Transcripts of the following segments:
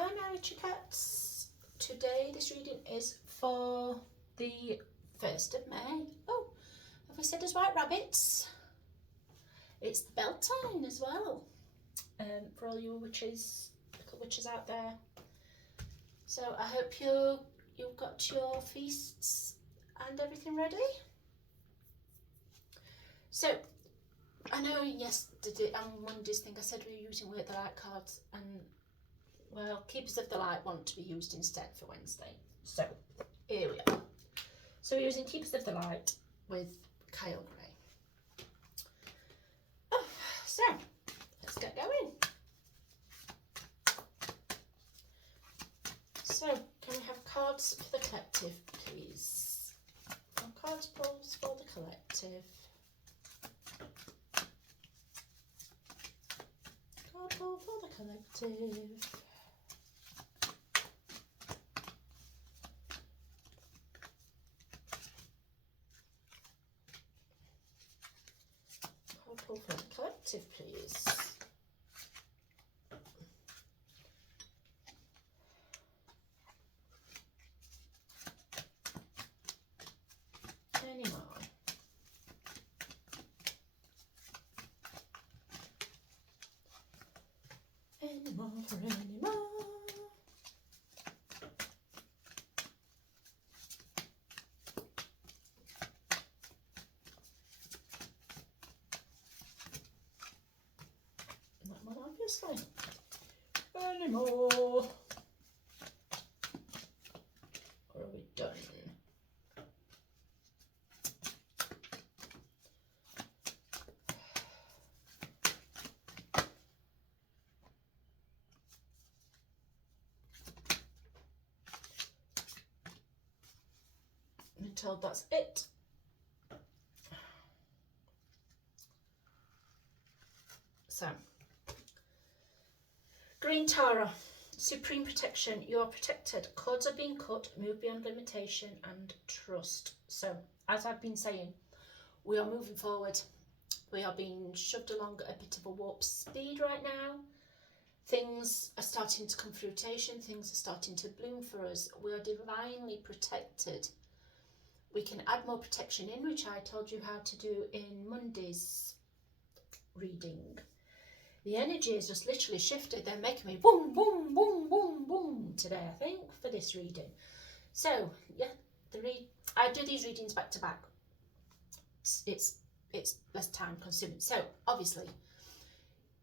Hi my witchy cats. Today this reading is for the 1st of May. Oh, have we said as white rabbits? It's Beltine as well. For all you witches, little witches out there. So I hope you've got your feasts and everything ready. So I know yesterday on Monday's thing I said we were using Work the Light cards, and well, Keepers of the Light want to be used instead for Wednesday. So here we are. So we're using Keepers of the Light with Kyle Gray. Oh, so let's get going. So can we have cards for the collective, please? Cards pulls for the collective. Card pull for the collective. Card pull for the collective, please. Any more? Any more for any more? That one, obviously. Any more? Or are we done? I'm told that's it. So, Green Tara, Supreme Protection. You are protected. Cords are being cut. Move beyond limitation and trust. So, as I've been saying, we are moving forward. We are being shoved along at a bit of a warp speed right now. Things are starting to come to fruition. Things are starting to bloom for us. We are divinely protected. We can add more protection in, which I told you how to do in Monday's reading. The energy has just literally shifted. They're making me boom, boom, boom, boom, boom today, I think, for this reading. So, yeah, I do these readings back to back. It's less time consuming. So, obviously,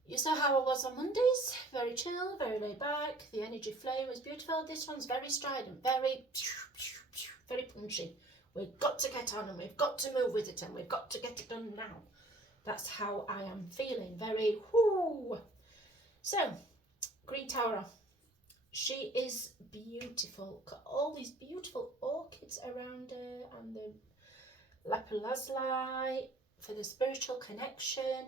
you saw how I was on Mondays. Very chill, very laid back. The energy flow was beautiful. This one's very strident, very punchy. We've got to get on and we've got to move with it and we've got to get it done now. That's how I am feeling, very whoo. So, Green Tower, she is beautiful. Got all these beautiful orchids around her and the lapis lazuli for the spiritual connection.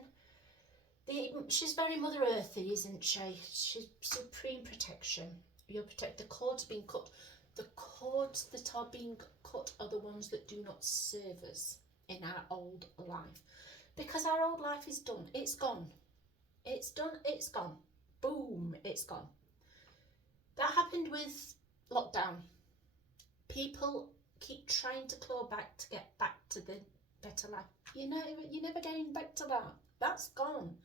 She's very Mother Earthy, isn't she? She's supreme protection. You'll protect. The cords being cut. The cords that are being cut are the ones that do not serve us in our old life. Because our old life is done. It's gone. It's done. It's gone. Boom. It's gone. That happened with lockdown. People keep trying to claw back to get back to the better life. You're never getting back to that. That's gone.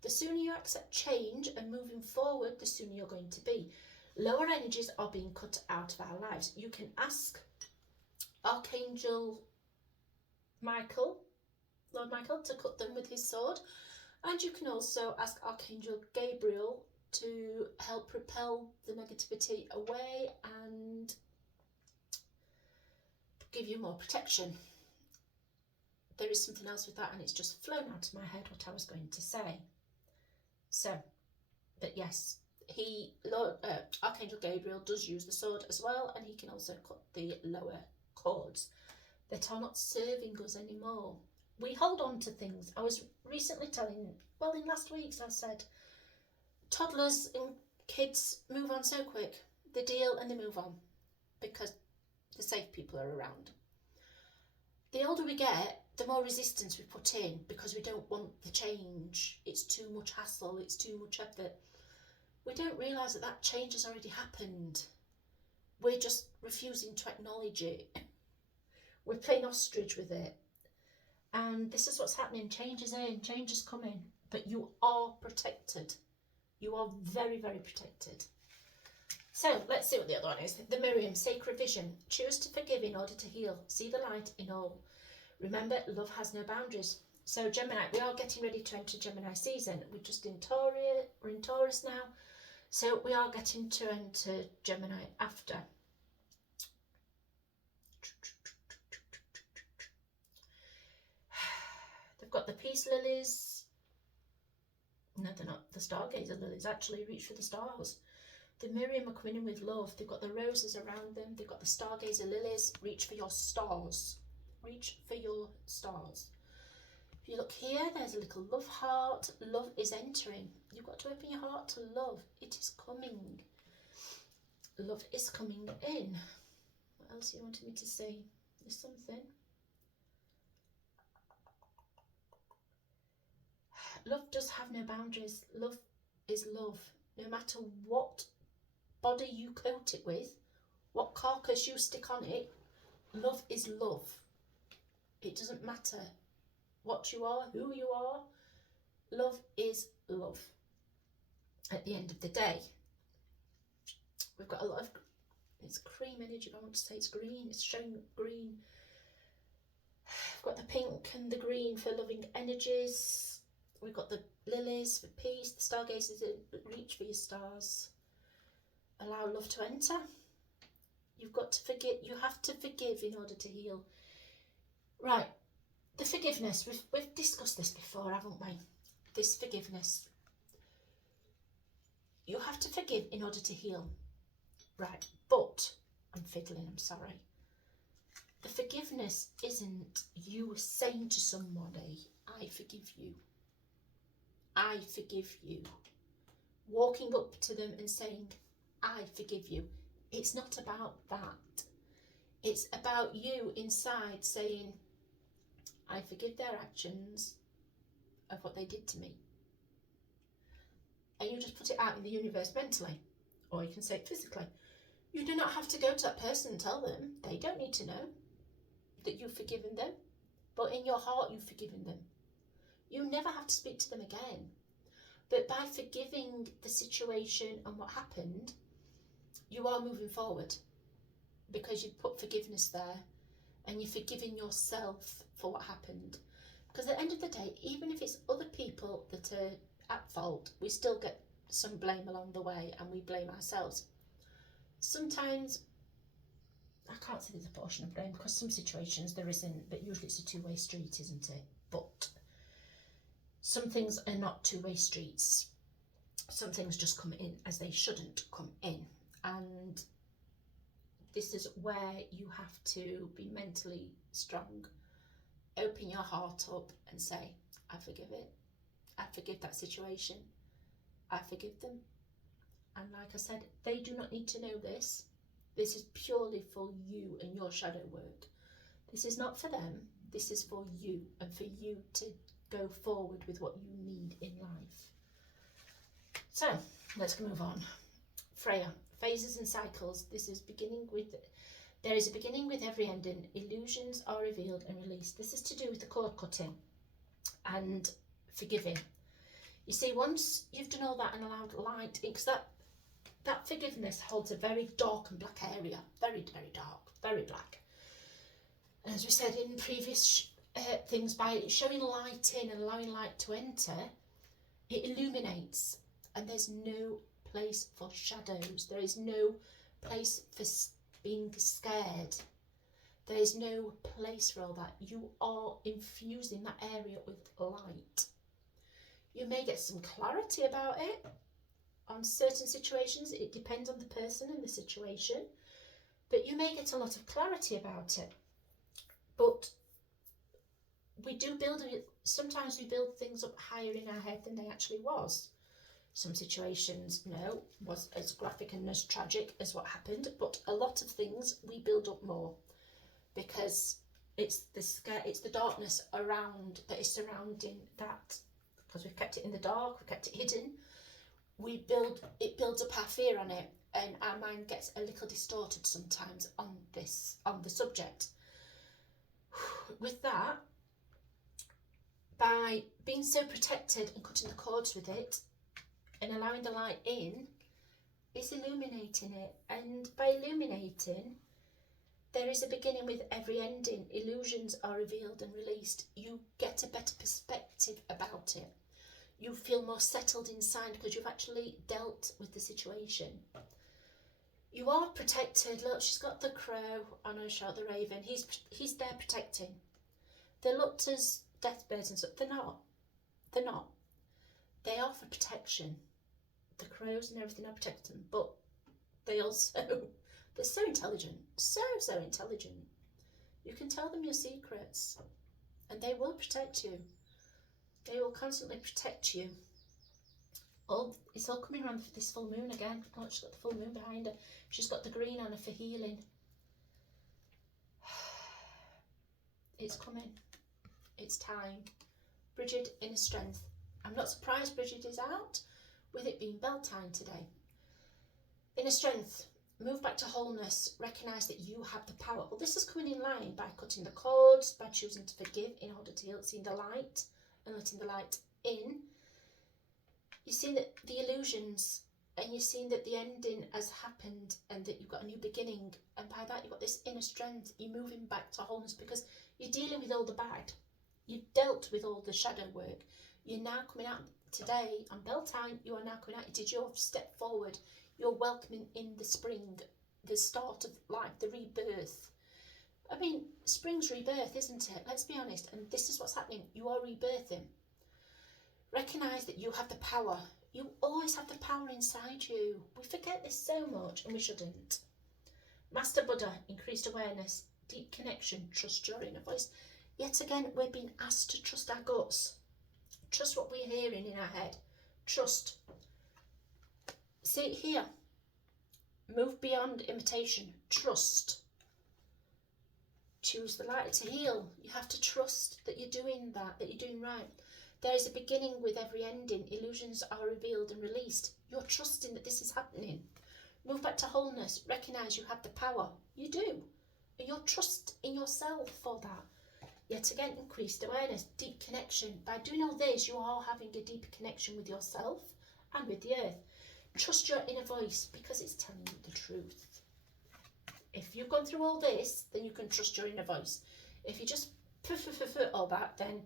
The sooner you accept change and moving forward, the sooner you're going to be. Lower energies are being cut out of our lives. You can ask Archangel Michael, Lord Michael, to cut them with his sword, and you can also ask Archangel Gabriel to help repel the negativity away and give you more protection. There is something else with that and it's just flown out of my head what I was going to say. So, but yes, Archangel Gabriel does use the sword as well, and he can also cut the lower cords that are not serving us anymore. We hold on to things. I was recently in last week's I said, toddlers and kids move on so quick. They deal and they move on because the safe people are around. The older we get, the more resistance we put in because we don't want the change. It's too much hassle, it's too much effort. we don't realise that that change has already happened. We're just refusing to acknowledge it. We're playing ostrich with it. And this is what's happening. Change is in, change is coming. But you are protected. You are very, very protected. So let's see what the other one is. The Miriam, sacred vision. Choose to forgive in order to heal. See the light in all. Remember, love has no boundaries. So Gemini, we are getting ready to enter Gemini season. We're just in Taurus, we're in Taurus now. So we are getting to enter Gemini after. They've got the peace lilies. No, they're not. The stargazer lilies actually reach for the stars. The Miriam are coming in with love. They've got the roses around them. They've got the stargazer lilies. Reach for your stars. Reach for your stars. If you look here, there's a little love heart. Love is entering. You've got to open your heart to love. It is coming. Love is coming in. What else you wanted me to say? There's something. Love does have no boundaries. Love is love. No matter what body you coat it with, what carcass you stick on it, love is love. It doesn't matter what you are, who you are. Love is love. At the end of the day, we've got a lot of, it's cream energy, but I want to say it's green. It's showing green. We've got the pink and the green for loving energies. We've got the lilies for peace, the stargazers that reach for your stars. Allow love to enter. You've got to forgive. You have to forgive in order to heal. Right, the forgiveness. We've discussed this before, haven't we? This forgiveness. You have to forgive in order to heal. Right, but I'm fiddling. I'm sorry. The forgiveness isn't you saying to somebody, "I forgive you." I forgive you. Walking up to them and saying, I forgive you. It's not about that. It's about you inside saying, I forgive their actions of what they did to me. And you just put it out in the universe mentally, or you can say it physically. You do not have to go to that person and tell them. They don't need to know that you've forgiven them, but in your heart you've forgiven them. You never have to speak to them again. But by forgiving the situation and what happened, you are moving forward because you put forgiveness there and you're forgiving yourself for what happened. Because at the end of the day, even if it's other people that are at fault, we still get some blame along the way and we blame ourselves. Sometimes, I can't say there's a portion of blame because some situations there isn't, but usually it's a two-way street, isn't it? But some things are not two-way streets. Some things just come in as they shouldn't come in. And this is where you have to be mentally strong. Open your heart up and say, I forgive it. I forgive that situation. I forgive them. And like I said, they do not need to know this. This is purely for you and your shadow work. This is not for them. This is for you and for you to go forward with what you need in life. So let's move on. Freya, phases and cycles. This is beginning with, there is a beginning with every ending. Illusions are revealed and released. This is to do with the cord cutting and forgiving. You see, once you've done all that and allowed light in, because that forgiveness holds a very dark and black area. Very, very dark, very black. And as we said in previous things, by showing light in and allowing light to enter, it illuminates, and there's no place for shadows. There is no place for being scared. There is no place for all that. You are infusing that area with light. You may get some clarity about it on certain situations. It depends on the person and the situation, but you may get a lot of clarity about it. But we do build it, sometimes we build things up higher in our head than they actually was. Some situations, was as graphic and as tragic as what happened, but a lot of things we build up more because it's the darkness around that is surrounding that, because we've kept it in the dark, we've kept it hidden. it builds up our fear on it, and our mind gets a little distorted sometimes on the subject. With that, by being so protected and cutting the cords with it and allowing the light in, it's illuminating it. And by illuminating, there is a beginning with every ending. Illusions are revealed and released. You get a better perspective about it. You feel more settled inside because you've actually dealt with the situation. You are protected. Look, she's got the crow on her shoulder, the raven. He's there protecting. They're looked as deathbeds and stuff. They're not. They're not. They are for protection. The crows and everything are protecting, but they also, they're so intelligent. So intelligent. You can tell them your secrets and they will protect you. They will constantly protect you. Oh, it's all coming around for this full moon again. Oh, she's got the full moon behind her. She's got the green on her for healing. It's coming. It's time. Bridget, inner strength. I'm not surprised Bridget is out, with it being Beltine today. Inner strength. Move back to wholeness. Recognise that you have the power. Well, this is coming in line by cutting the cords, by choosing to forgive in order to heal, seeing the light and letting the light in. You see that the illusions, and you've seen that the ending has happened and that you've got a new beginning, and by that you've got this inner strength. You're moving back to wholeness because you're dealing with all the bad. You've dealt with all the shadow work. You're now coming out today on Beltine. You are now coming out. You did your step forward. You're welcoming in the spring, the start of life, the rebirth. I mean, spring's rebirth, isn't it? Let's be honest. And this is what's happening. You are rebirthing. Recognise that you have the power. You always have the power inside you. We forget this so much, and we shouldn't. Master Buddha, increased awareness, deep connection, trust your inner voice. Yet again, we're being asked to trust our guts. Trust what we're hearing in our head. Trust. See it here. Move beyond imitation. Trust. Choose the light to heal. You have to trust that you're doing that you're doing right. There is a beginning with every ending. Illusions are revealed and released. You're trusting that this is happening. Move back to wholeness. Recognise you have the power. You do. And you'll trust in yourself for that. Yet again, increased awareness, deep connection. By doing all this, you are having a deeper connection with yourself and with the earth. Trust your inner voice because it's telling you the truth. If you've gone through all this, then you can trust your inner voice. If you just all that, then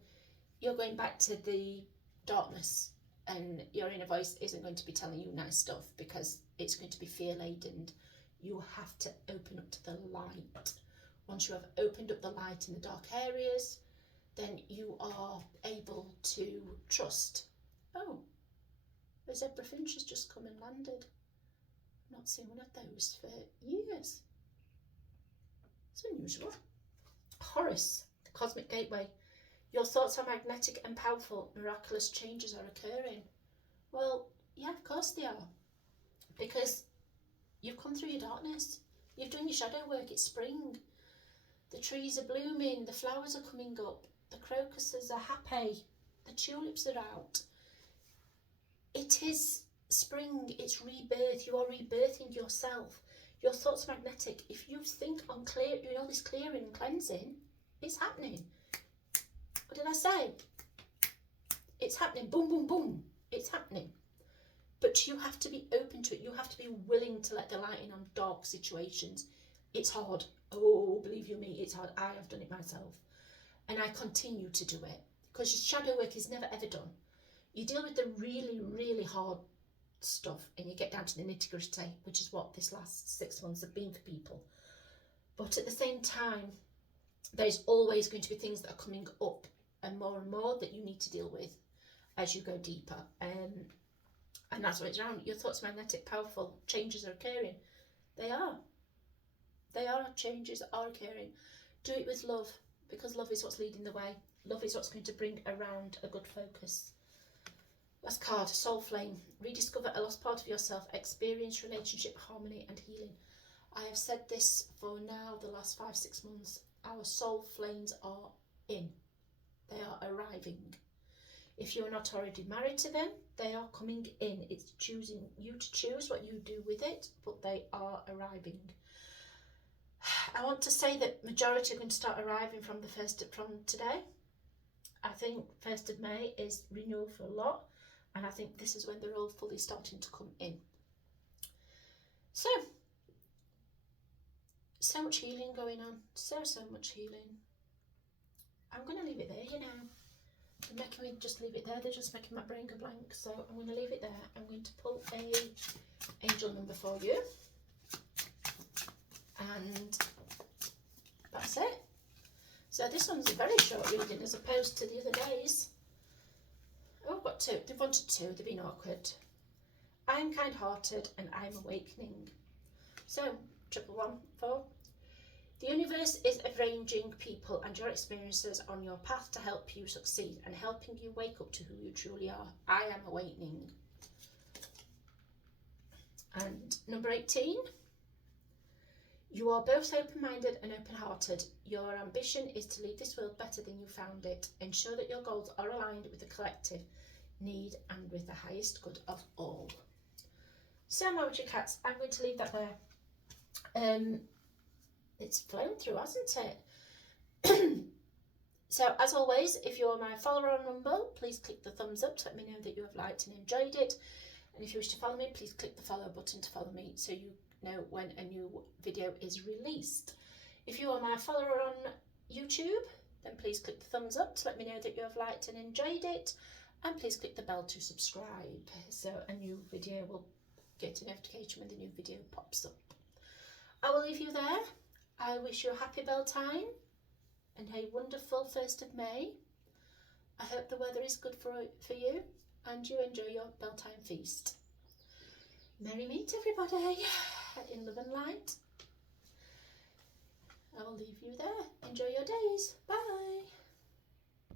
you're going back to the darkness and your inner voice isn't going to be telling you nice stuff because it's going to be fear-laden. You have to open up to the light. Once you have opened up the light in the dark areas, then you are able to trust. Oh, a zebra finch has just come and landed. I've not seen one of those for years. It's unusual. Horus, the cosmic gateway. Your thoughts are magnetic and powerful. Miraculous changes are occurring. Well, yeah, of course they are. Because you've come through your darkness. You've done your shadow work. It's spring. The trees are blooming. The flowers are coming up. The crocuses are happy. The tulips are out. It is spring. It's rebirth. You are rebirthing yourself. Your thoughts are magnetic. If you think on doing all this clearing and cleansing, it's happening. What did I say? It's happening. Boom, boom, boom. It's happening. But you have to be open to it. You have to be willing to let the light in on dark situations. It's hard. Oh, believe you me, it's hard. I have done it myself. And I continue to do it. Because your shadow work is never ever done. You deal with the really, really hard stuff and you get down to the nitty-gritty, which is what this last 6 months have been for people. But at the same time, there's always going to be things that are coming up and more that you need to deal with as you go deeper. And that's what it's around. Your thoughts are magnetic, powerful. Changes are occurring. They are. Changes are occurring. Do it with love, because love is what's leading the way. Love is what's going to bring around a good focus. Last card, Soul Flame. Rediscover a lost part of yourself. Experience relationship harmony and healing. I have said this for now the last 5-6 months. Our soul flames are in. They are arriving. If you're not already married to them, they are coming in. It's choosing you to choose what you do with it, but they are arriving. I want to say that majority are going to start arriving from from today. I think 1st of May is renewal for a lot, and I think this is when they're all fully starting to come in. So much healing going on, so much healing. I'm going to leave it there, you know. They're making me just leave it there. They're just making my brain go blank, so I'm going to leave it there. I'm going to pull a angel number for you, and that's it. So this one's a very short reading as opposed to the other days. Oh, I've got 2. They've wanted 2. They've been awkward. I'm kind-hearted and I'm awakening. So, 111 The universe is arranging people and your experiences on your path to help you succeed and helping you wake up to who you truly are. I am awakening. And number 18. You are both open-minded and open-hearted. Your ambition is to leave this world better than you found it. Ensure that your goals are aligned with the collective need and with the highest good of all. So, my witchy cats, I'm going to leave that there. It's flown through, hasn't it? So, as always, if you're my follower on Rumble, please click the thumbs up to let me know that you have liked and enjoyed it. And if you wish to follow me, please click the follow button to follow me so you know when a new video is released. If you are my follower on YouTube, then please click the thumbs up to let me know that you have liked and enjoyed it, and please click the bell to subscribe so a new video will get a notification when the new video pops up. I will leave you there. I wish you a happy Beltine and a wonderful 1st of May. I hope the weather is good for you and you enjoy your Beltine feast. Merry meet everybody in love and light. I will leave you there. Enjoy your days.